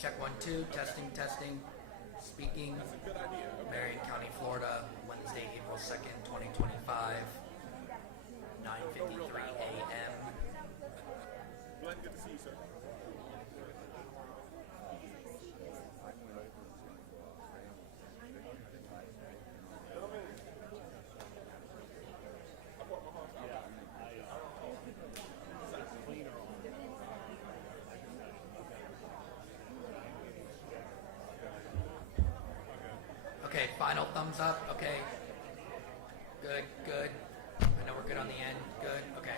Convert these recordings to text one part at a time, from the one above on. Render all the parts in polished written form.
Check 1, 2, testing. Speaking. Marion County, Florida, Wednesday, April 2nd, 2025, 9:53 a.m. Glenn, good to see you, sir. Okay, final thumbs up. Okay. Good. I know we're good on the end. Good. Okay.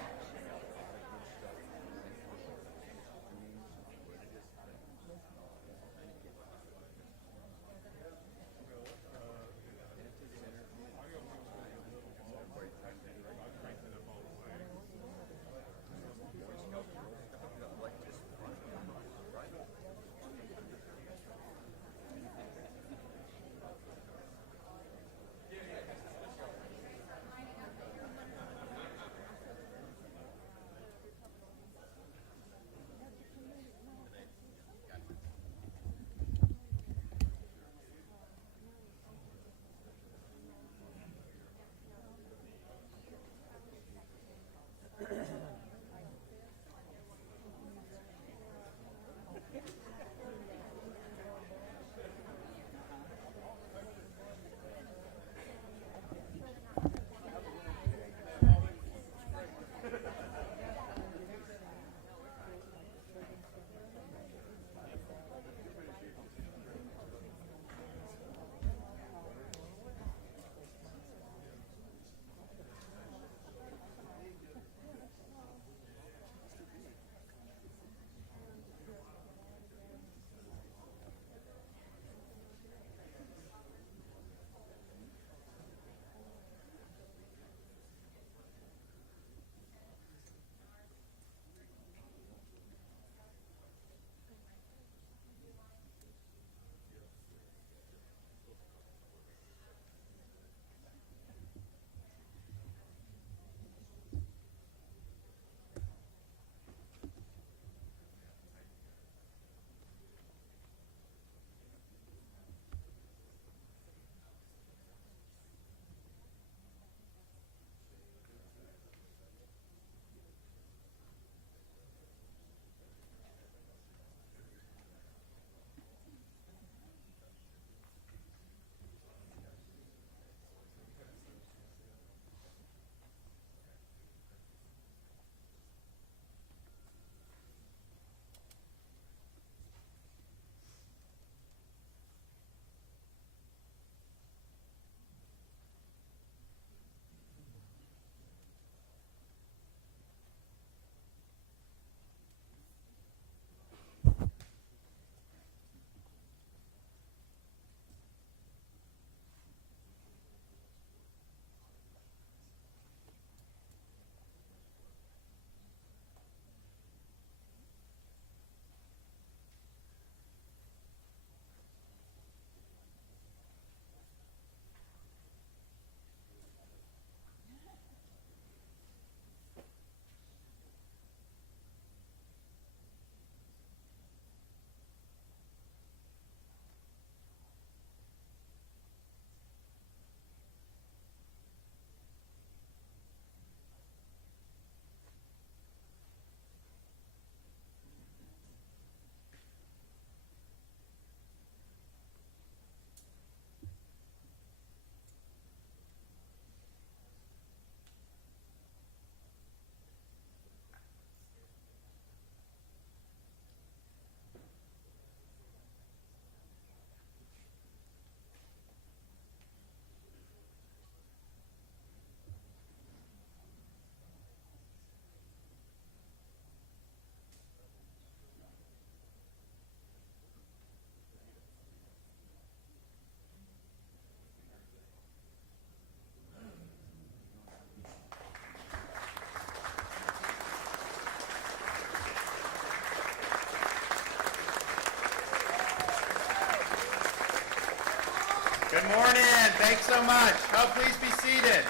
Good morning. Thanks so much. Oh, please be seated.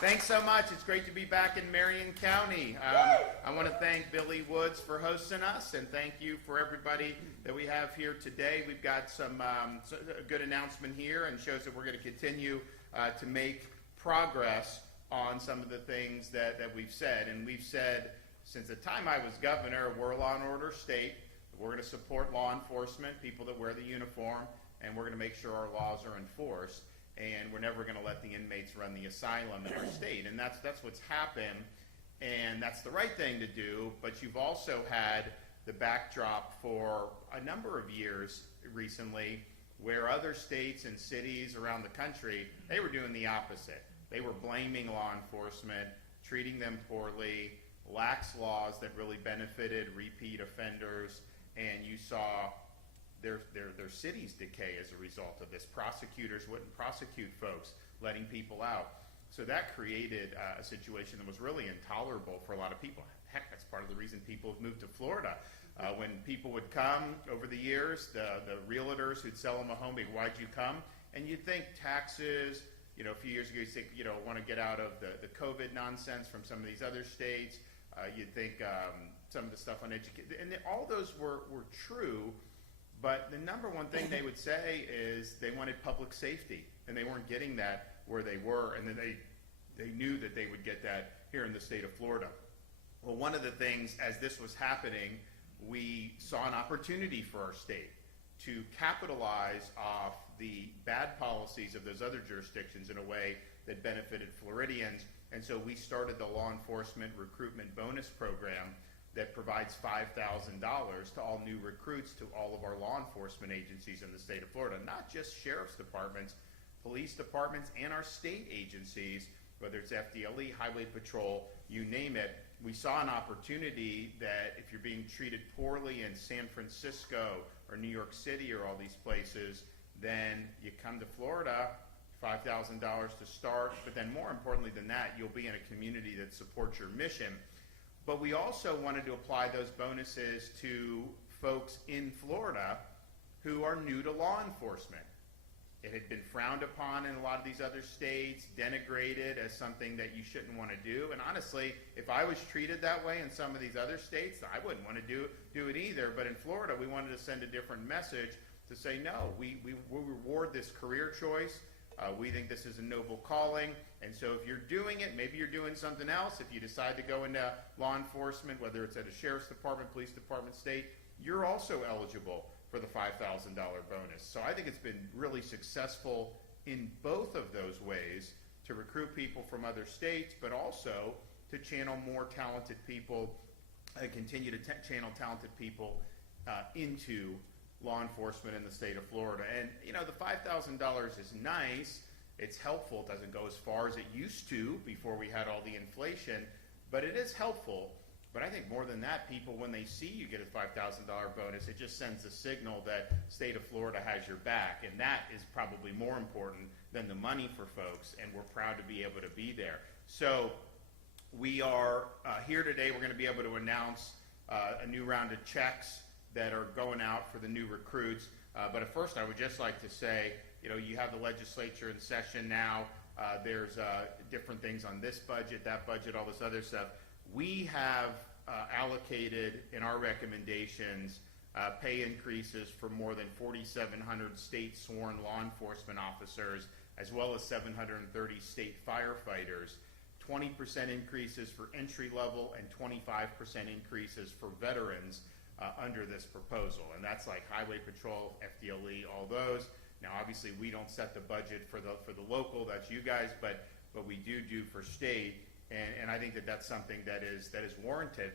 Thanks so much. It's great to be back in Marion County. I want to thank Billy Woods for hosting us, and thank you for everybody that we have here today. We've got a good announcement here, and shows that we're going to continue to make progress on some of the things that we've said. And we've said since the time I was governor, we're a law and order state. We're going to support law enforcement, people that wear the uniform, and we're going to make sure our laws are enforced. And we're never going to let the inmates run the asylum in our state. And that's what's happened, and that's the right thing to do. But you've also had the backdrop for a number of years recently where other states and cities around the country, they were doing the opposite. They were blaming law enforcement, treating them poorly, lax laws that really benefited repeat offenders, and you saw their cities decay as a result of this. Prosecutors wouldn't prosecute folks, letting people out. So that created a situation that was really intolerable for a lot of people. Heck, that's part of the reason people have moved to Florida. When people would come over the years, the realtors who'd sell them a home, why'd you come? And you'd think taxes, a few years ago you'd think, want to get out of the COVID nonsense from some of these other states. You'd think some of the stuff on education, and all those were true. But the number one thing they would say is they wanted public safety, and they weren't getting that where they were, and then they knew that they would get that here in the state of Florida. Well, one of the things, as this was happening, we saw an opportunity for our state to capitalize off the bad policies of those other jurisdictions in a way that benefited Floridians, and so we started the Law Enforcement Recruitment Bonus Program that provides $5,000 to all new recruits to all of our law enforcement agencies in the state of Florida, not just sheriff's departments, police departments, and our state agencies, whether it's FDLE, Highway Patrol, you name it. We saw an opportunity that if you're being treated poorly in San Francisco or New York City or all these places, then you come to Florida, $5,000 to start, but then more importantly than that, you'll be in a community that supports your mission. But we also wanted to apply those bonuses to folks in Florida who are new to law enforcement. It had been frowned upon in a lot of these other states, denigrated as something that you shouldn't want to do. And honestly, if I was treated that way in some of these other states, I wouldn't want to do it either. But in Florida, we wanted to send a different message to say, no, we reward this career choice. We think this is a noble calling, and so if you're doing it, maybe you're doing something else. If you decide to go into law enforcement, whether it's at a sheriff's department, police department, state, you're also eligible for the $5,000 bonus. So I think it's been really successful in both of those ways to recruit people from other states, but also to channel more talented people, continue to channel talented people into law enforcement in the state of Florida. And the $5,000 is nice, it's helpful, it doesn't go as far as it used to before we had all the inflation, but it is helpful. But I think more than that, people, when they see you get a $5,000 bonus, it just sends a signal that state of Florida has your back, and that is probably more important than the money for folks, and we're proud to be able to be there. So we are here today. We're going to be able to announce a new round of checks that are going out for the new recruits. But at first, I would just like to say, you have the legislature in session now. There's different things on this budget, that budget, all this other stuff. We have allocated in our recommendations pay increases for more than 4,700 state sworn law enforcement officers, as well as 730 state firefighters. 20% increases for entry level and 25% increases for veterans under this proposal, and that's like Highway Patrol, FDLE, all those. Now, obviously, we don't set the budget for the local. That's you guys, but we do for state, and I think that's something that is warranted.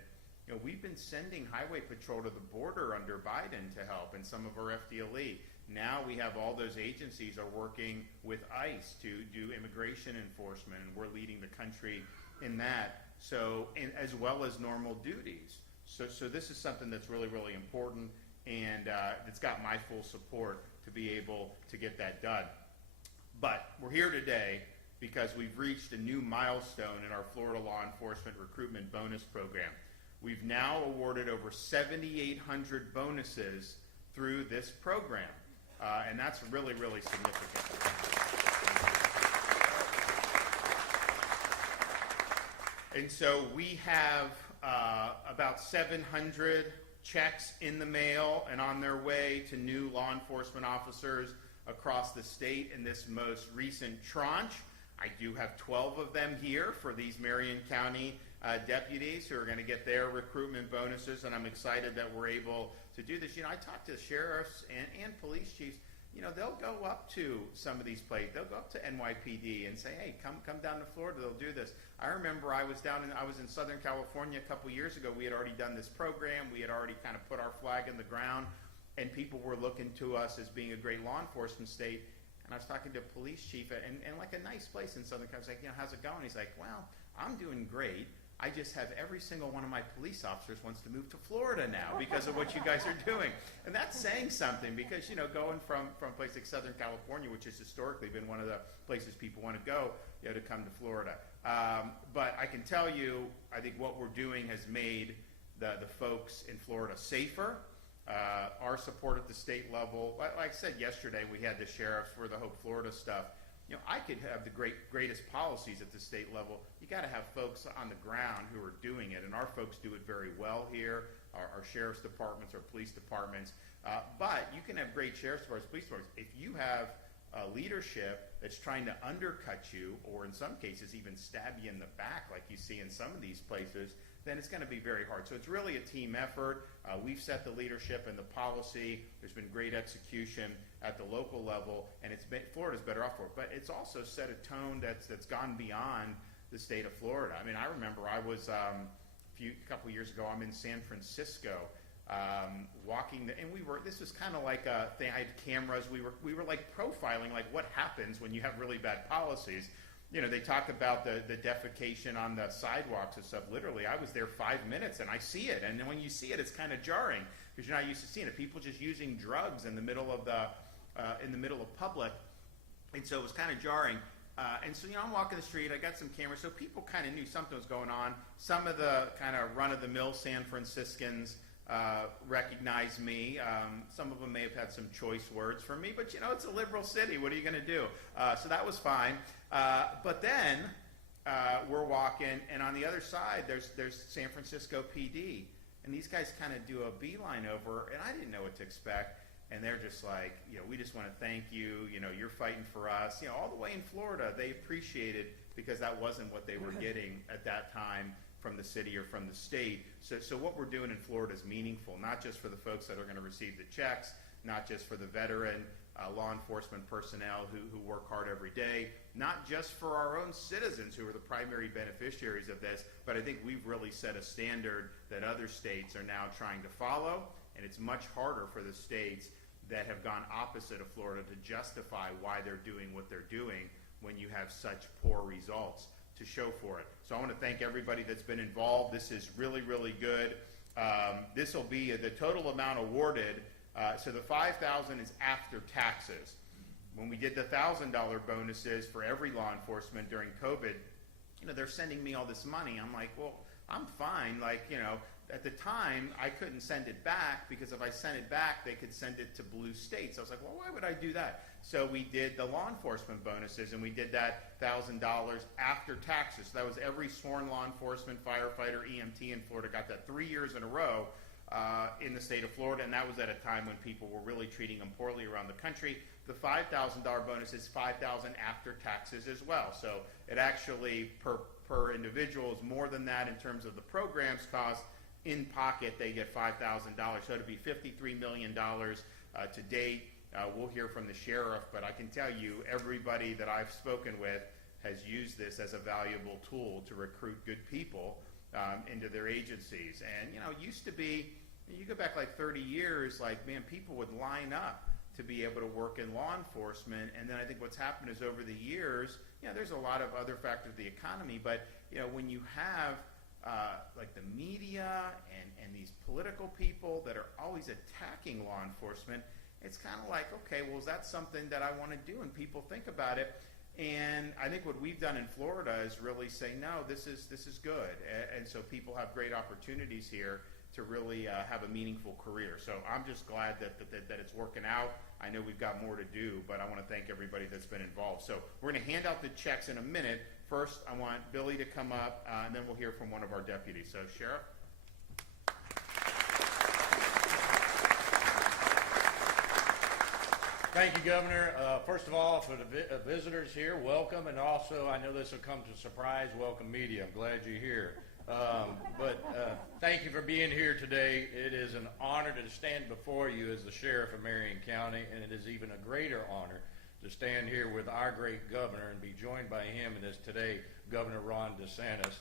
We've been sending Highway Patrol to the border under Biden to help, and some of our FDLE. Now we have all those agencies are working with ICE to do immigration enforcement, and we're leading the country in that. So, as well as normal duties. So this is something that's really, really important, and it's got my full support to be able to get that done. But we're here today because we've reached a new milestone in our Florida Law Enforcement Recruitment Bonus Program. We've now awarded over 7,800 bonuses through this program, and that's really, really significant. And so we have about 700 checks in the mail and on their way to new law enforcement officers across the state in this most recent tranche. I do have 12 of them here for these Marion County deputies who are going to get their recruitment bonuses, and I'm excited that we're able to do this. You know, I talk to sheriffs and police chiefs. You know, they'll go up to some of these places. They'll go up to NYPD and say, hey, come down to Florida. They'll do this. I remember I was in Southern California a couple years ago. We had already done this program. We had already kind of put our flag in the ground, and people were looking to us as being a great law enforcement state. And I was talking to a police chief and like a nice place in Southern California. I was like, you know, how's it going? He's like, well, I'm doing great. I just have every single one of my police officers wants to move to Florida now because of what you guys are doing. And that's saying something because, you know, going from a place like Southern California, which has historically been one of the places people want to go, you know, to come to Florida. But I can tell you, I think what we're doing has made the folks in Florida safer. Our support at the state level, like I said yesterday, we had the sheriffs for the Hope Florida stuff. You know, I could have the greatest policies at the state level. You got to have folks on the ground who are doing it, and our folks do it very well here. Our sheriff's departments, our police departments. But you can have great sheriff's departments, police departments. If you have leadership that's trying to undercut you, or in some cases even stab you in the back, like you see in some of these places, then it's going to be very hard. So it's really a team effort. We've set the leadership and the policy. There's been great execution at the local level, and Florida's better off for it. But it's also set a tone that's gone beyond the state of Florida. I mean, I remember I was a couple years ago. I'm in San Francisco, walking, and this was kind of like a thing. I had cameras. We were like profiling, like what happens when you have really bad policies. You know, they talk about the defecation on the sidewalks and stuff. Literally, I was there 5 minutes and I see it. And then when you see it, it's kind of jarring because you're not used to seeing it. People just using drugs in the middle of public, and so it was kind of jarring. And so, you know, I'm walking the street. I got some cameras, so people kind of knew something was going on. Some of the kind of run-of-the-mill San Franciscans recognize me. Some of them may have had some choice words for me, but you know, it's a liberal city. What are you going to do? So that was fine. But then we're walking, and on the other side, there's San Francisco PD, and these guys kind of do a beeline over, and I didn't know what to expect. And they're just like, you know, we just want to thank you. You know, you're fighting for us. You know, all the way in Florida, they appreciated because that wasn't what they were getting at that time from the city or from the state. So what we're doing in Florida is meaningful, not just for the folks that are going to receive the checks, not just for the veteran law enforcement personnel who work hard every day, not just for our own citizens who are the primary beneficiaries of this, but I think we've really set a standard that other states are now trying to follow, and it's much harder for the states that have gone opposite of Florida to justify why they're doing what they're doing when you have such poor results to show for it. So I want to thank everybody that's been involved. This is really, really good. This will be the total amount awarded. So the $5,000 is after taxes. When we did the $1,000 bonuses for every law enforcement during COVID, you know, they're sending me all this money. I'm like, well, I'm fine. Like, you know, at the time, I couldn't send it back because if I sent it back, they could send it to blue states. I was like, well, why would I do that? So we did the law enforcement bonuses, and we did that $1,000 after taxes. So that was every sworn law enforcement, firefighter, EMT in Florida got that 3 years in a row in the state of Florida, and that was at a time when people were really treating them poorly around the country. The $5,000 bonus is $5,000 after taxes as well. So it actually, per individual, is more than that in terms of the program's cost. In pocket, they get $5,000. So it'll be $53 million to date. We'll hear from the sheriff, but I can tell you everybody that I've spoken with has used this as a valuable tool to recruit good people into their agencies. And, you know, it used to be, you go back like 30 years, like, man, people would line up to be able to work in law enforcement. And then I think what's happened is over the years, you know, there's a lot of other factors of the economy, but, you know, when you have like the media and these political people that are always attacking law enforcement, it's kind of like, okay, well, is that something that I want to do? And people think about it. And I think what we've done in Florida is really say, no, this is good. And so people have great opportunities here to really have a meaningful career. So I'm just glad that it's working out. I know we've got more to do, but I want to thank everybody that's been involved. So we're going to hand out the checks in a minute. First, I want Billy to come up, and then we'll hear from one of our deputies. So, Sheriff. Thank you, Governor. First of all, for the visitors here, welcome, and also, I know this will come to surprise, welcome media. I'm glad you're here. Thank you for being here today. It is an honor to stand before you as the Sheriff of Marion County, and it is even a greater honor to stand here with our great governor and be joined by him in this today, Governor Ron DeSantis.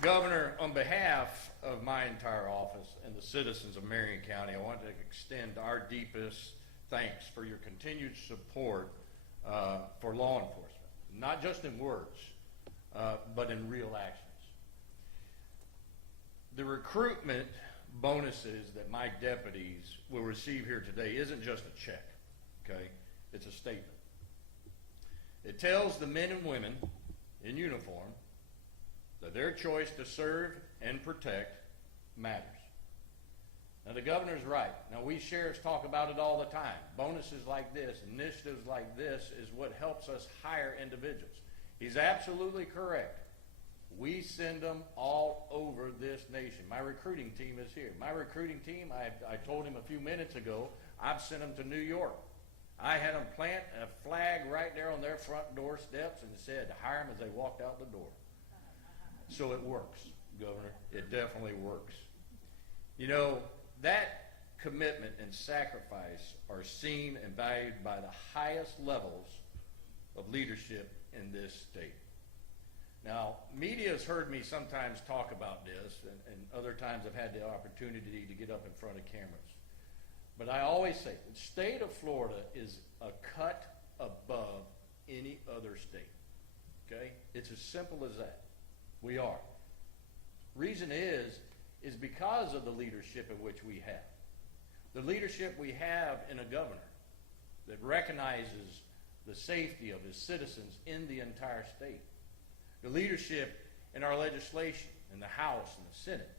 Governor, on behalf of my entire office and the citizens of Marion County, I want to extend our deepest thanks for your continued support for law enforcement, not just in words, but in real actions. The recruitment bonuses that my deputies will receive here today isn't just a check, okay? It's a statement. It tells the men and women in uniform that their choice to serve and protect matters. Now, the governor's right. Now, we sheriffs talk about it all the time. Bonuses like this, initiatives like this is what helps us hire individuals. He's absolutely correct. We send them all over this nation. My recruiting team is here. My recruiting team, I told him a few minutes ago, I've sent them to New York. I had them plant a flag right there on their front doorsteps and said, hire them as they walked out the door. So it works, Governor. It definitely works. You know, that commitment and sacrifice are seen and valued by the highest levels of leadership in this state. Now, media has heard me sometimes talk about this, and other times I've had the opportunity to get up in front of cameras. But I always say, the state of Florida is a cut above any other state, okay? It's as simple as that. We are. Reason is because of the leadership in which we have. The leadership we have in a governor that recognizes the safety of his citizens in the entire state. The leadership in our legislation, in the House and the Senate,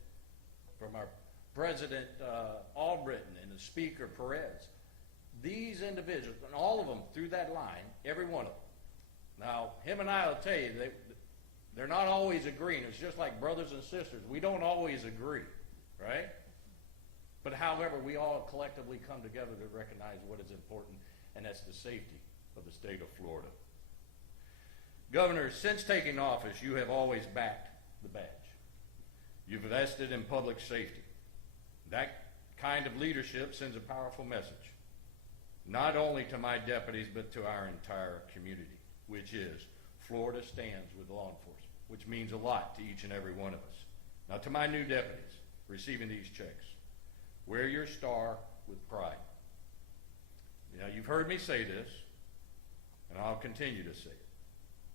from our President Albritton and the Speaker Perez. These individuals, and all of them through that line, every one of them. Now, him and I will tell you, they're not always agreeing. It's just like brothers and sisters. We don't always agree, right? But however, we all collectively come together to recognize what is important, and that's the safety of the state of Florida. Governor, since taking office, you have always backed the badge. You've invested in public safety. That kind of leadership sends a powerful message, not only to my deputies, but to our entire community, which is Florida stands with law enforcement, which means a lot to each and every one of us. Now, to my new deputies receiving these checks, wear your star with pride. Now, you've heard me say this, and I'll continue to say it.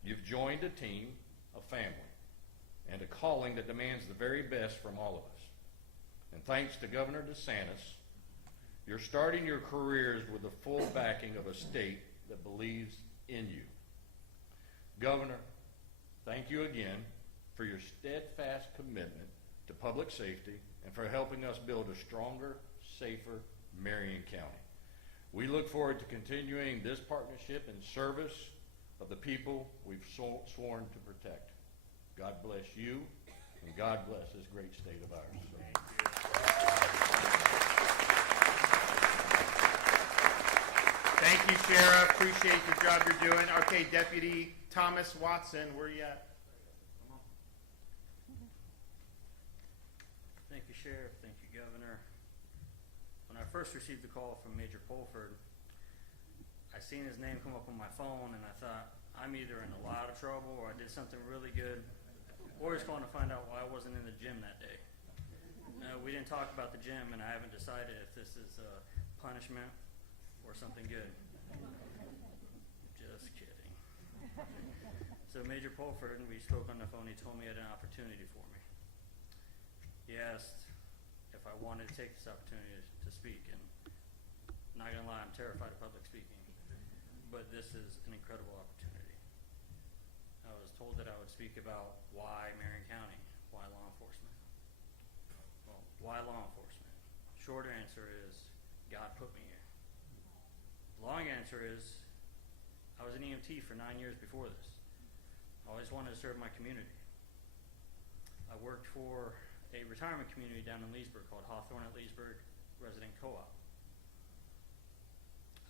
You've joined a team, a family, and a calling that demands the very best from all of us. And thanks to Governor DeSantis, you're starting your careers with the full backing of a state that believes in you. Governor, thank you again for your steadfast commitment to public safety and for helping us build a stronger, safer Marion County. We look forward to continuing this partnership in service of the people we've sworn to protect. God bless you, and God bless this great state of ours. Thank you, Sheriff. Appreciate the job you're doing. Okay, Deputy Thomas Watson, where are you at? Thank you, Sheriff. Thank you, Governor. When I first received the call from Major Polford, I seen his name come up on my phone, and I thought, I'm either in a lot of trouble or I did something really good, or he's calling to find out why I wasn't in the gym that day. We didn't talk about the gym, and I haven't decided if this is a punishment or something good. Just kidding. So Major Polford, and we spoke on the phone, he told me he had an opportunity for me. He asked if I wanted to take this opportunity to speak, and I'm not gonna lie, I'm terrified of public speaking, but this is an incredible opportunity. I was told that I would speak about why Marion County, why law enforcement. Well, why law enforcement? Short answer is God put me here. Long answer is I was an EMT for 9 years before this. I always wanted to serve my community. I worked for a retirement community down in Leesburg called Hawthorne at Leesburg Resident Co-op.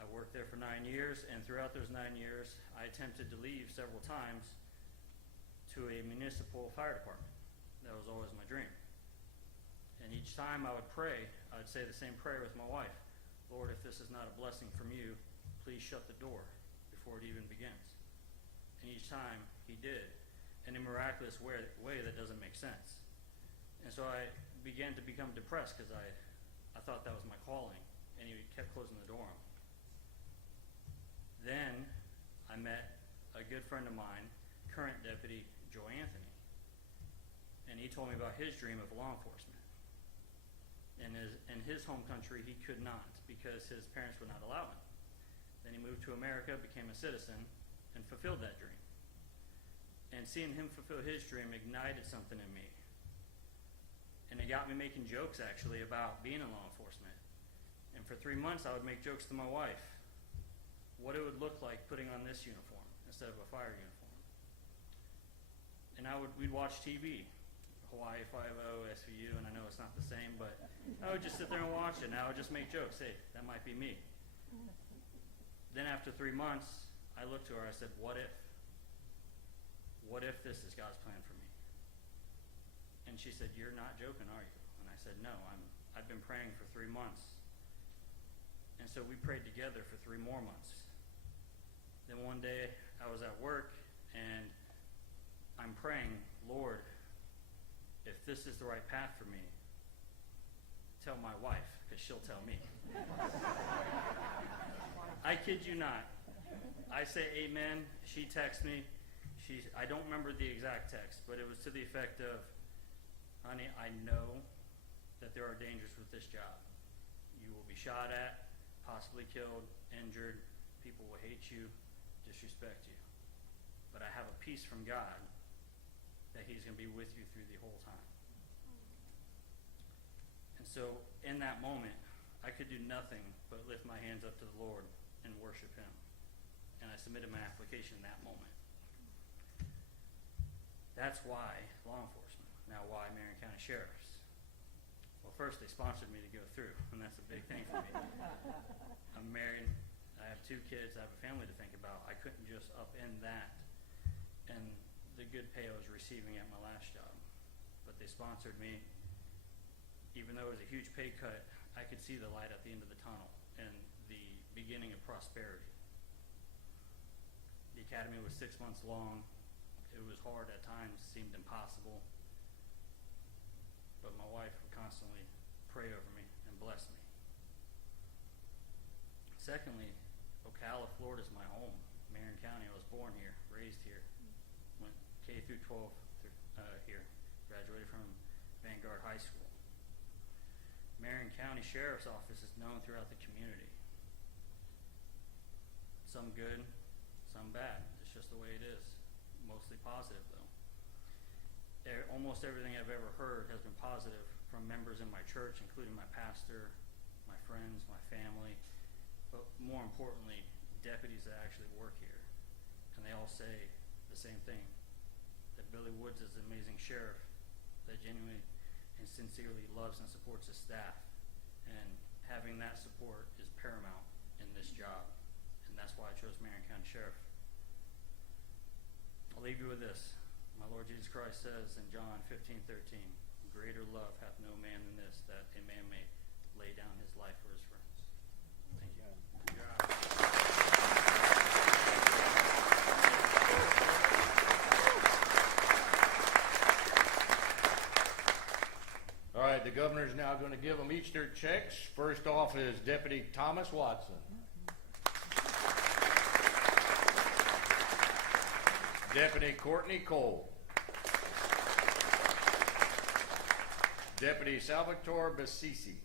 I worked there for 9 years, and throughout those 9 years, I attempted to leave several times to a municipal fire department. That was always my dream. And each time I would pray, I'd say the same prayer with my wife. Lord, if this is not a blessing from you, please shut the door before it even begins. And each time he did, in a miraculous way that doesn't make sense. And so I began to become depressed because I thought that was my calling, and he kept closing the door on me. Then I met a good friend of mine, current Deputy Joe Anthony, and he told me about his dream of law enforcement. In his home country, he could not because his parents would not allow him. Then he moved to America, became a citizen, and fulfilled that dream. And seeing him fulfill his dream ignited something in me. And it got me making jokes, actually, about being in law enforcement. And for 3 months, I would make jokes to my wife what it would look like putting on this uniform instead of a fire uniform. And we'd watch TV, Hawaii 5-0, SVU, and I know it's not the same, but I would just sit there and watch it, and I would just make jokes. Hey, that might be me. Then after 3 months, I looked to her, I said, what if? What if this is God's plan for me? And she said, you're not joking, are you? And I said, no, I've been praying for 3 months. And so we prayed together for 3 more months. Then one day I was at work and I'm praying, Lord, if this is the right path for me, tell my wife, because she'll tell me. I kid you not. I say amen. She texts me. I don't remember the exact text, but it was to the effect of, honey, I know that there are dangers with this job. You will be shot at, possibly killed, injured. People will hate you, disrespect you. But I have a peace from God that he's going to be with you through the whole time. And so in that moment, I could do nothing but lift my hands up to the Lord and worship him. And I submitted my application in that moment. That's why law enforcement. Now why Marion County Sheriffs? Well, first they sponsored me to go through, and that's a big thing for me. I'm married. I have 2 kids. I have a family to think about. I couldn't just upend that and the good pay I was receiving at my last job. But they sponsored me. Even though it was a huge pay cut, I could see the light at the end of the tunnel and the beginning of prosperity. The academy was 6 months long. It was hard at times, seemed impossible. But my wife would constantly pray over me and bless me. Secondly, Ocala, Florida is my home. Marion County, I was born here, raised here. Went K through 12 here. Graduated from Vanguard High School. Marion County Sheriff's Office is known throughout the community. Some good, some bad. It's just the way it is. Mostly positive, though. Almost everything I've ever heard has been positive from members in my church, including my pastor, my friends, my family, but more importantly, deputies that actually work here. And they all say the same thing, that Billy Woods is an amazing sheriff that genuinely and sincerely loves and supports his staff. And having that support is paramount in this job. And that's why I chose Marion County Sheriff. I'll leave you with this. My Lord Jesus Christ says in John 15:13, greater love hath no man than this, that a man may lay down his life for his friends. Thank you. All right, the governor's now going to give them each their checks. First off is Deputy Thomas Watson. Deputy Courtney Cole. Deputy Salvatore Bassisi.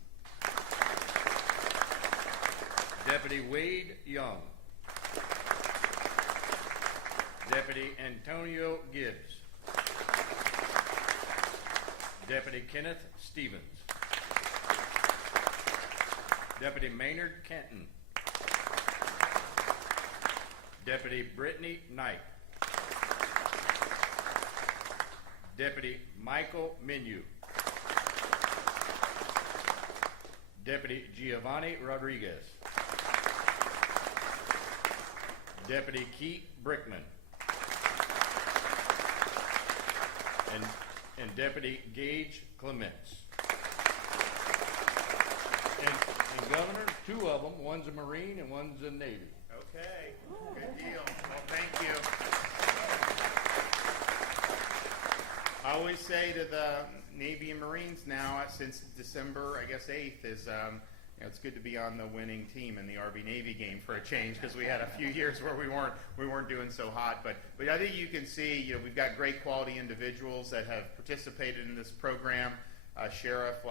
Deputy Wade Young. Deputy Antonio Gibbs. Deputy Kenneth Stevens. Deputy Maynard Kenton. Deputy Brittany Knight. Deputy Michael Minu. Deputy Giovanni Rodriguez. Deputy Keith Brickman. And Deputy Gage Clements. And Governor, two of them, one's a Marine and one's a Navy. Okay, good deal. Well, thank you. I always say to the Navy and Marines now, since December, I guess 8th, is it's good to be on the winning team in the Army Navy game for a change, because we had a few years where we weren't doing so hot. But I think you can see, we've got great quality individuals that have participated in this program. Sheriff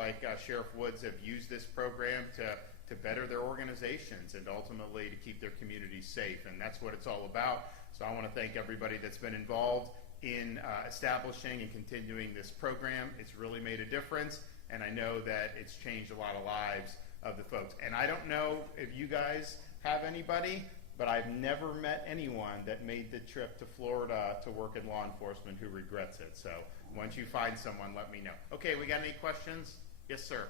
Woods have used this program to better their organizations and ultimately to keep their communities safe, and that's what it's all about. So I want to thank everybody that's been involved in establishing and continuing this program. It's really made a difference, and I know that it's changed a lot of lives of the folks. And I don't know if you guys have anybody, but I've never met anyone that made the trip to Florida to work in law enforcement who regrets it. So once you find someone, let me know. Okay, we got any questions? Yes, sir.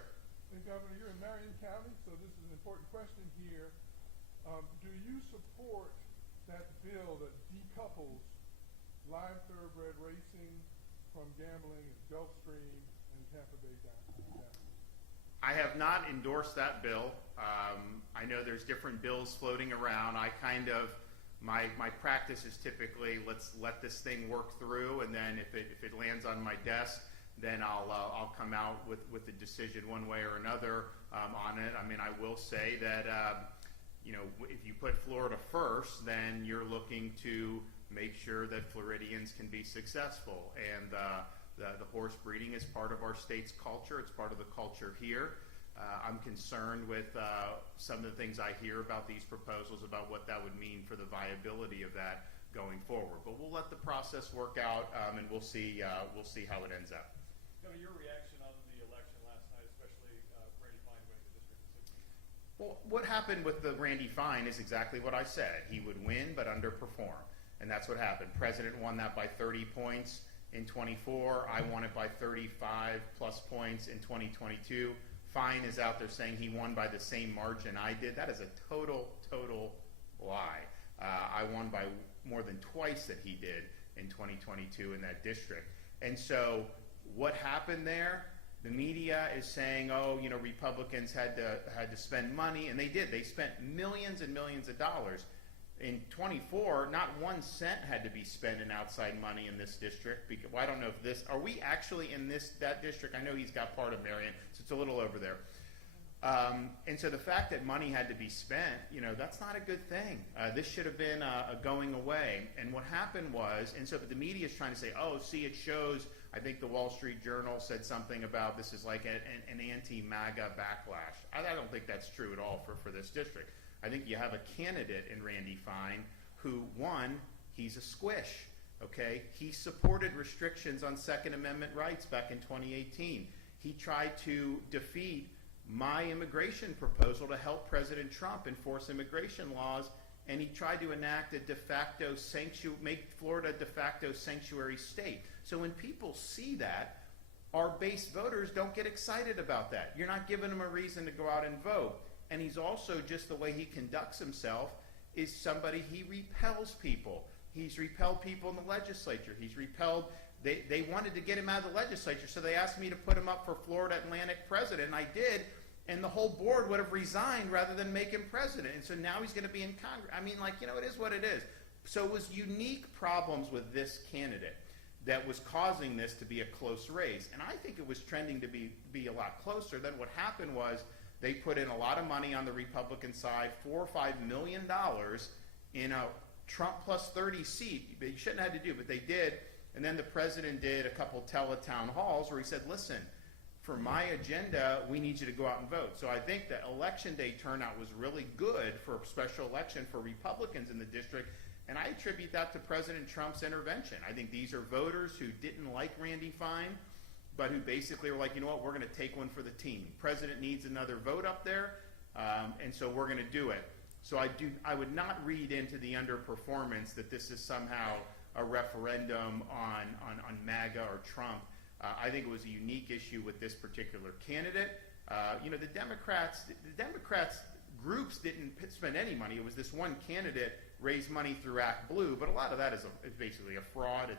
Hey, Governor, you're in Marion County, so this is an important question here. Do you support that bill that decouples live thoroughbred racing from gambling in Gulfstream and Tampa Bay down? I have not endorsed that bill. I know there's different bills floating around. My practice is typically let's let this thing work through, and then if it lands on my desk, then I'll come out with a decision one way or another on it. I mean, I will say that if you put Florida first, then you're looking to make sure that Floridians can be successful, and the horse breeding is part of our state's culture. It's part of the culture here. I'm concerned with some of the things I hear about these proposals, about what that would mean for the viability of that going forward. But we'll let the process work out, and we'll see how it ends up. Your reaction on the election last night, especially Randy Fine winning the district in 16? Well, what happened with the Randy Fine is exactly what I said. He would win but underperform, and that's what happened. President won that by 30 points in 24. I won it by 35 plus points in 2022. Fine is out there saying he won by the same margin I did. That is a total lie. I won by more than twice that he did in 2022 in that district. And so what happened there? The media is saying, Republicans had to spend money, and they did. They spent millions and millions of dollars. In 24, not 1 cent had to be spent in outside money in this district. Because, well, I don't know if are we actually in that district? I know he's got part of Marion, so it's a little over there. And so the fact that money had to be spent, that's not a good thing. This should have been a going away. And what happened was, but the media is trying to say, it shows. I think the Wall Street Journal said something about this is like an anti-MAGA backlash. I don't think that's true at all for this district. I think you have a candidate in Randy Fine who, one, he's a squish, okay? He supported restrictions on Second Amendment rights back in 2018. He tried to defeat my immigration proposal to help President Trump enforce immigration laws, and he tried to enact a make Florida a de facto sanctuary state. So when people see that, our base voters don't get excited about that. You're not giving them a reason to go out and vote. And he's also, just the way he conducts himself, is somebody, he repels people. He's repelled people in the legislature. He's repelled, they wanted to get him out of the legislature, so they asked me to put him up for Florida Atlantic president, and I did, and the whole board would have resigned rather than make him president. And so now he's going to be in Congress. I mean, it is what it is. So it was unique problems with this candidate that was causing this to be a close race. And I think it was trending to be a lot closer. Then what happened was, they put in a lot of money on the Republican side, $4 or $5 million in a Trump plus 30 seat. They shouldn't have had to do, but they did. And then the president did a couple teletown halls where he said, listen, for my agenda, we need you to go out and vote. So I think the election day turnout was really good for a special election for Republicans in the district. And I attribute that to President Trump's intervention. I think these are voters who didn't like Randy Fine, but who basically were like, you know what, we're going to take one for the team. President needs another vote up there, and so we're going to do it. So I would not read into the underperformance that this is somehow a referendum on MAGA or Trump. I think it was a unique issue with this particular candidate. The Democrats groups didn't spend any money. It was this one candidate raised money through Act Blue, but a lot of that is basically a fraud.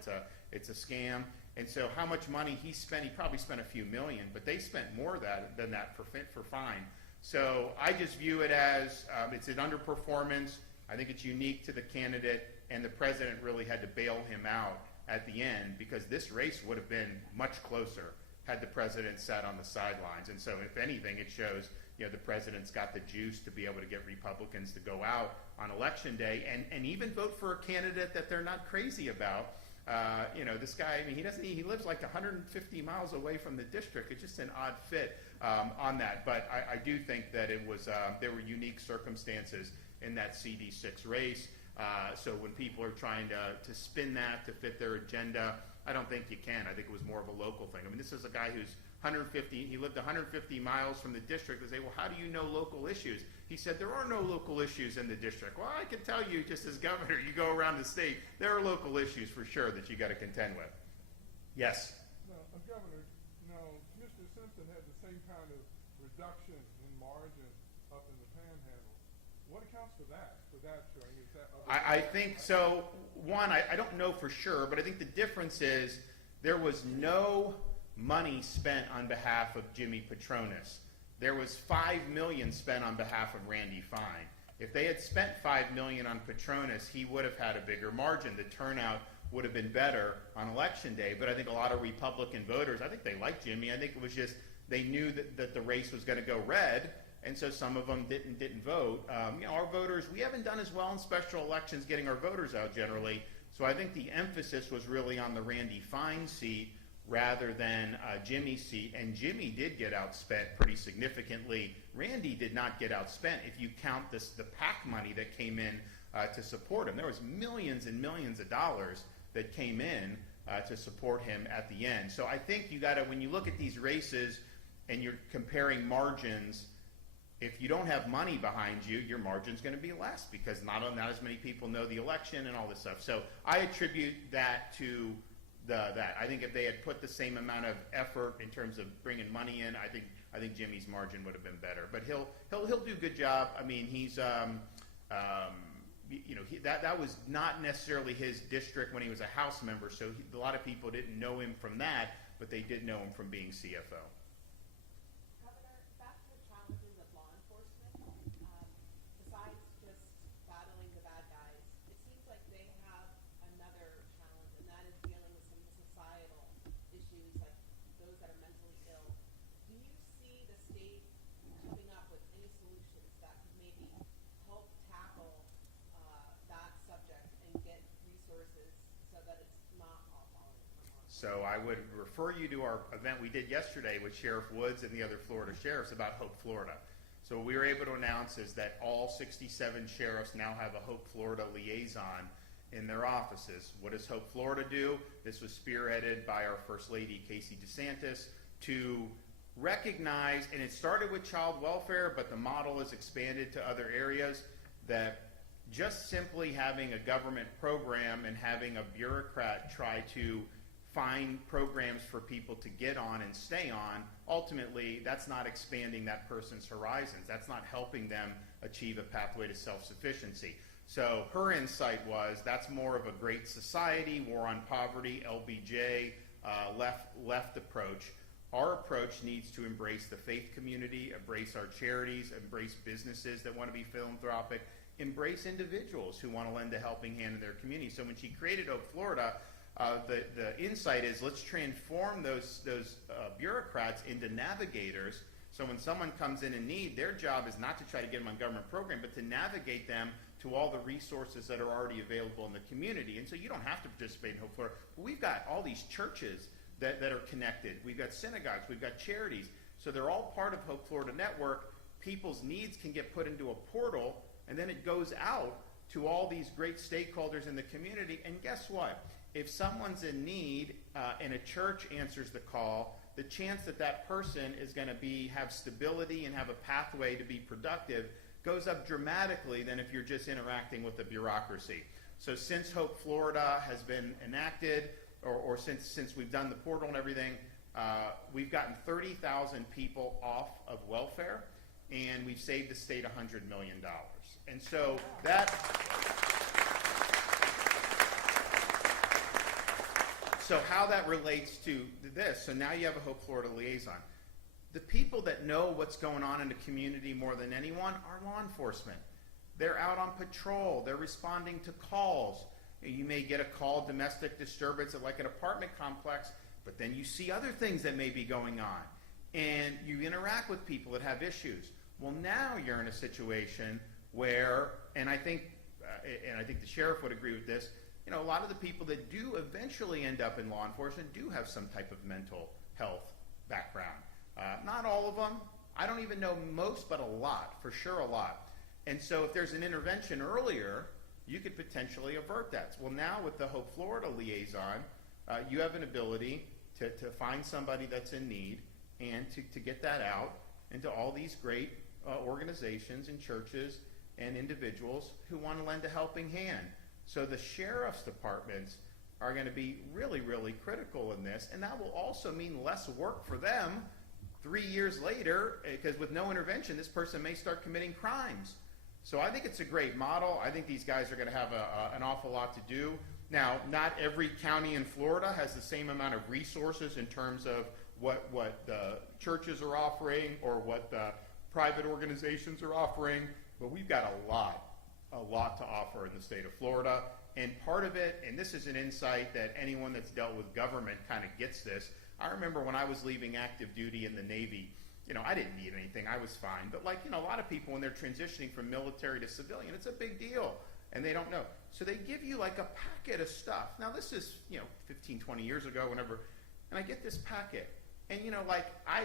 It's a scam. And so how much money he spent, he probably spent a few million, but they spent more than that for Fine. So I just view it as it's an underperformance. I think it's unique to the candidate, and the president really had to bail him out at the end, because this race would have been much closer had the president sat on the sidelines. And so if anything, it shows the president's got the juice to be able to get Republicans to go out on election day and even vote for a candidate that they're not crazy about. This guy, he lives like 150 miles away from the district. It's just an odd fit on that. But I do think that it was, there were unique circumstances in that CD6 race. So when people are trying to spin that to fit their agenda, I don't think you can. I think it was more of a local thing. This is a guy who's he lived 150 miles from the district. They say, well, how do you know local issues? He said, there are no local issues in the district. Well, I can tell you, just as governor, you go around the state, there are local issues for sure that you got to contend with. Yes? Now, Governor, Commissioner Simpson had the same kind of reduction in margin up in the Panhandle. What accounts for that showing? Is that I think so. One, I don't know for sure, but I think the difference is there was no money spent on behalf of Jimmy Patronis. There was $5 million spent on behalf of Randy Fine. If they had spent $5 million on Patronis, he would have had a bigger margin. The turnout would have been better on election day. But I think a lot of Republican voters, I think they liked Jimmy. I think it was just they knew that the race was going to go red, and so some of them didn't vote. Our voters, we haven't done as well in special elections getting our voters out generally. So I think the emphasis was really on the Randy Fine seat rather than Jimmy's seat, and Jimmy did get outspent pretty significantly. Randy did not get outspent if you count the PAC money that came in to support him. There was millions and millions of dollars that came in to support him at the end. So I think you got to, when you look at these races and you're comparing margins, if you don't have money behind you, your margin's going to be less because not as many people know the election and all this stuff. So I attribute that to that. I think if they had put the same amount of effort in terms of bringing money in, I think Jimmy's margin would have been better. But he'll do a good job. He's that was not necessarily his district when he was a House member, so a lot of people didn't know him from that, but they did know him from being CFO. Governor, back to the challenges of law enforcement. Besides just battling the bad guys, it seems like they have another challenge, and that is dealing with some societal issues like those that are mentally ill. Do you see the state coming up with any solutions that could maybe help tackle that subject and get resources so that it's not all falling apart? So I would refer you to our event we did yesterday with Sheriff Woods and the other Florida sheriffs about Hope Florida. So what we were able to announce is that all 67 sheriffs now have a Hope Florida liaison in their offices. What does Hope Florida do? This was spearheaded by our First Lady, Casey DeSantis, to recognize, and it started with child welfare, but the model is expanded to other areas, that just simply having a government program and having a bureaucrat try to find programs for people to get on and stay on, ultimately that's not expanding that person's horizons. That's not helping them achieve a pathway to self-sufficiency. So her insight was that's more of a Great Society, war on poverty, LBJ, left approach. Our approach needs to embrace the faith community, embrace our charities, embrace businesses that want to be philanthropic, embrace individuals who want to lend a helping hand in their community. So when she created Hope Florida, the insight is let's transform those bureaucrats into navigators. So when someone comes in need, their job is not to try to get them on government program, but to navigate them to all the resources that are already available in the community. And so you don't have to participate in Hope Florida. But we've got all these churches that are connected. We've got synagogues. We've got charities. So they're all part of Hope Florida Network. People's needs can get put into a portal, and then it goes out to all these great stakeholders in the community. And guess what? If someone's in need and a church answers the call, the chance that that person is going to have stability and have a pathway to be productive goes up dramatically than if you're just interacting with the bureaucracy. So since Hope Florida has been enacted, or since we've done the portal and everything, we've gotten 30,000 people off of welfare, and we've saved the state $100 million. And so so how that relates to this, so now you have a Hope Florida liaison. The people that know what's going on in the community more than anyone are law enforcement. They're out on patrol. They're responding to calls. You may get a call, domestic disturbance at like an apartment complex, but then you see other things that may be going on. And you interact with people that have issues. Well, now you're in a situation where, and I think the sheriff would agree with this, you know, a lot of the people that do eventually end up in law enforcement do have some type of mental health background. Not all of them. I don't even know most, but a lot, for sure a lot. And so if there's an intervention earlier, you could potentially avert that. Well, now with the Hope Florida liaison, you have an ability to find somebody that's in need and to get that out into all these great organizations and churches and individuals who want to lend a helping hand. So the sheriff's departments are going to be really, really critical in this, and that will also mean less work for them 3 years later, because with no intervention, this person may start committing crimes. So I think it's a great model. I think these guys are going to have an awful lot to do. Now, not every county in Florida has the same amount of resources in terms of what the churches are offering or what the private organizations are offering, but we've got a lot to offer in the state of Florida. And part of it, and this is an insight that anyone that's dealt with government kind of gets this. I remember when I was leaving active duty in the Navy, you know, I didn't need anything. I was fine. But like, you know, a lot of people when they're transitioning from military to civilian, it's a big deal. And they don't know. So they give you like a packet of stuff. Now this is, you know, 15, 20 years ago, whenever. And I get this packet. And, you know, like I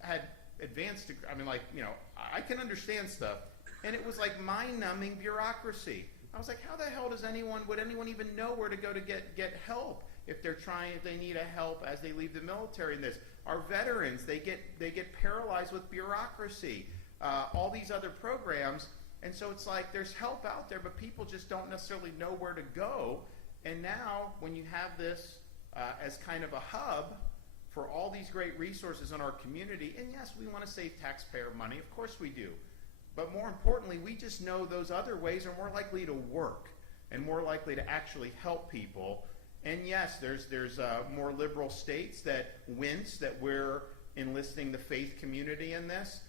had advanced, I mean, like, you know, I can understand stuff. And it was like mind-numbing bureaucracy. I was like, how the hell would anyone even know where to go to get help if they need a help as they leave the military in this? Our veterans, they get paralyzed with bureaucracy, all these other programs. And so it's like there's help out there, but people just don't necessarily know where to go. And now when you have this as kind of a hub for all these great resources in our community, and yes, we want to save taxpayer money, of course we do. But more importantly, we just know those other ways are more likely to work and more likely to actually help people. And yes, there's more liberal states that wince that we're enlisting the faith community in this.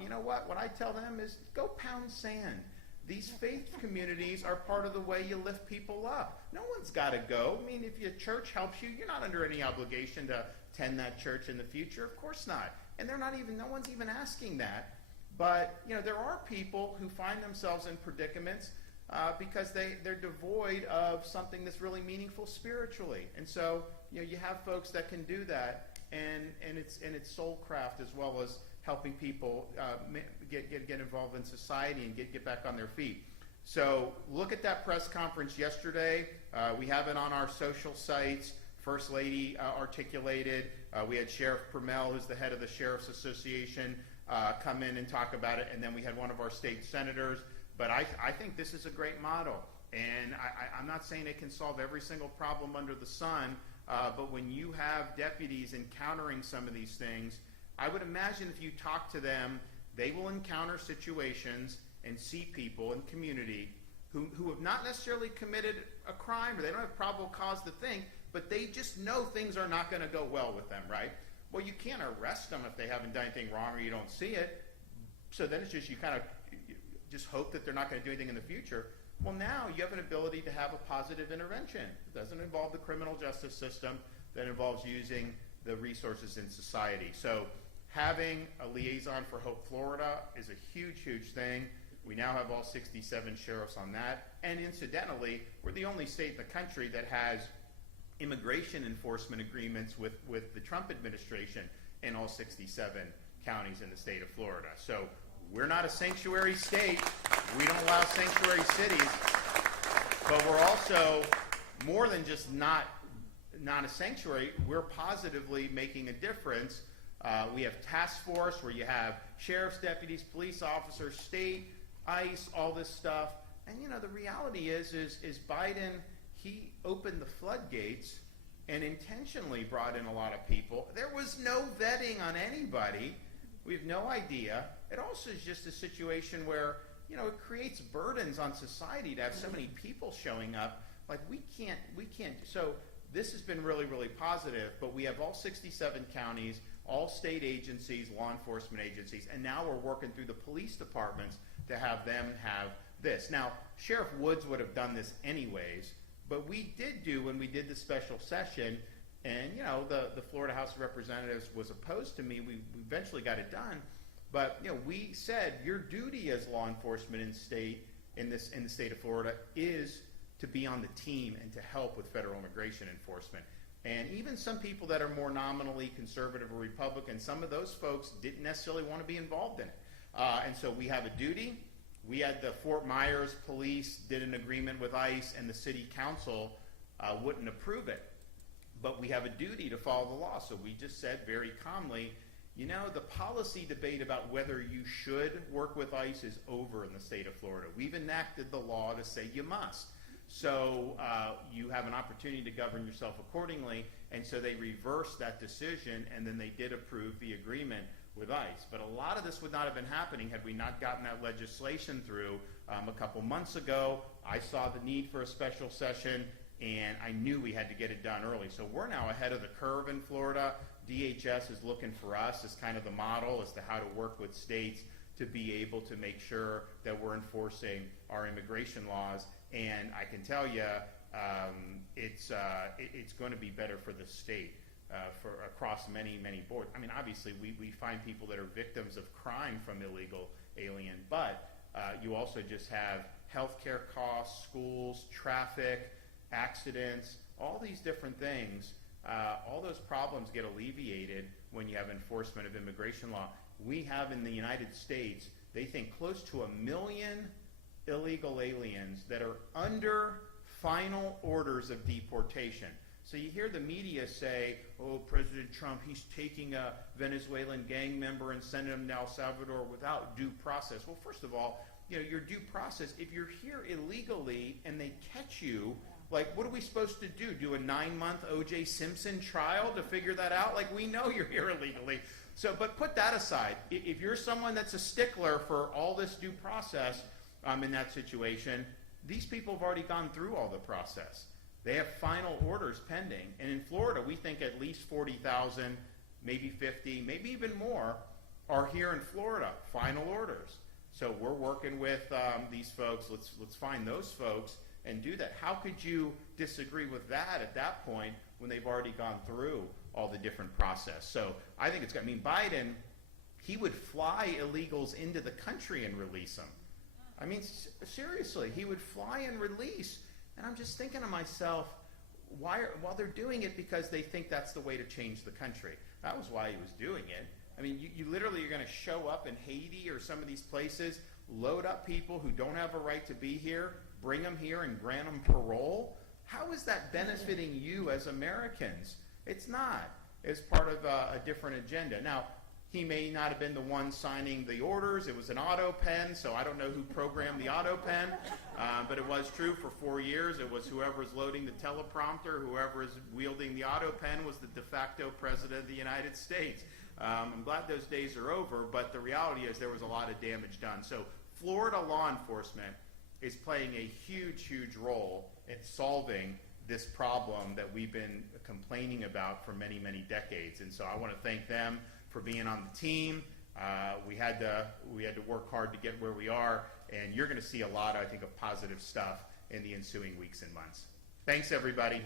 You know what? What I tell them is go pound sand. These faith communities are part of the way you lift people up. No one's got to go. I mean, if your church helps you, you're not under any obligation to tend that church in the future. Of course not. And no one's even asking that. But, you know, there are people who find themselves in predicaments because they're devoid of something that's really meaningful spiritually. And so, you know, you have folks that can do that, and it's soul craft as well as helping people get involved in society and get back on their feet. So look at that press conference yesterday. We have it on our social sites. First Lady articulated. We had Sheriff Permel, who's the head of the Sheriff's Association, come in and talk about it, and then we had one of our state senators. But I think this is a great model, and I'm not saying it can solve every single problem under the sun, but when you have deputies encountering some of these things, I would imagine if you talk to them, they will encounter situations and see people in community who have not necessarily committed a crime, or they don't have probable cause to think, but they just know things are not going to go well with them, right? Well, you can't arrest them if they haven't done anything wrong or you don't see it. So then it's just you kind of just hope that they're not going to do anything in the future. Well, now you have an ability to have a positive intervention. It doesn't involve the criminal justice system. That involves using the resources in society. So having a liaison for Hope Florida is a huge, huge thing. We now have all 67 sheriffs on that. And incidentally, we're the only state in the country that has immigration enforcement agreements with the Trump administration in all 67 counties in the state of Florida. So we're not a sanctuary state. We don't allow sanctuary cities. But we're also more than just not a sanctuary. We're positively making a difference. We have task force where you have sheriff's deputies, police officers, state, ICE, all this stuff. And the reality is Biden, he opened the floodgates and intentionally brought in a lot of people. There was no vetting on anybody. We have no idea. It also is just a situation where, it creates burdens on society to have so many people showing up. Like, we can't. So this has been really, really positive, but we have all 67 counties, all state agencies, law enforcement agencies, and now we're working through the police departments to have them have this. Now, Sheriff Woods would have done this anyways, but we did do when we did the special session, and the Florida House of Representatives was opposed to me. We eventually got it done, but we said your duty as law enforcement in the state of Florida is to be on the team and to help with federal immigration enforcement. And even some people that are more nominally conservative or Republican, some of those folks didn't necessarily want to be involved in it. And so we have a duty. We had the Fort Myers police did an agreement with ICE, and the city council wouldn't approve it. But we have a duty to follow the law. So we just said very calmly, the policy debate about whether you should work with ICE is over in the state of Florida. We've enacted the law to say you must. So you have an opportunity to govern yourself accordingly. And so they reversed that decision, and then they did approve the agreement with ICE. But a lot of this would not have been happening had we not gotten that legislation through a couple months ago. I saw the need for a special session, and I knew we had to get it done early. So we're now ahead of the curve in Florida. DHS is looking for us as kind of the model as to how to work with states to be able to make sure that we're enforcing our immigration laws. And I can tell you, it's going to be better for the state for across many, many boards. I mean, obviously, we find people that are victims of crime from illegal alien, but you also just have healthcare costs, schools, traffic, accidents, all these different things. All those problems get alleviated when you have enforcement of immigration law. We have in the United States, they think close to 1 million illegal aliens that are under final orders of deportation. So you hear the media say, oh, President Trump, he's taking a Venezuelan gang member and sending him to El Salvador without due process. Well, first of all, your due process, if you're here illegally and they catch you, like, what are we supposed to do? Do a 9-month O.J. Simpson trial to figure that out? Like, we know you're here illegally. So, but put that aside. If you're someone that's a stickler for all this due process in that situation, these people have already gone through all the process. They have final orders pending. And in Florida, we think at least 40,000, maybe 50, maybe even more, are here in Florida, final orders. So we're working with these folks. Let's find those folks and do that. How could you disagree with that at that point when they've already gone through all the different process? So I think Biden, he would fly illegals into the country and release them. I mean, seriously, he would fly and release. And I'm just thinking to myself, well, they're doing it because they think that's the way to change the country. That was why he was doing it. I mean, you literally are going to show up in Haiti or some of these places, load up people who don't have a right to be here, bring them here and grant them parole. How is that benefiting you as Americans? It's not. It's part of a different agenda. Now, he may not have been the one signing the orders. It was an auto pen, so I don't know who programmed the auto pen, but it was true for 4 years. It was whoever's loading the teleprompter, whoever is wielding the auto pen was the de facto president of the United States. I'm glad those days are over, but the reality is there was a lot of damage done. So Florida law enforcement is playing a huge, huge role in solving this problem that we've been complaining about for many, many decades. And so I want to thank them for being on the team. We had to work hard to get where we are, and you're going to see a lot, I think, of positive stuff in the ensuing weeks and months. Thanks, everybody.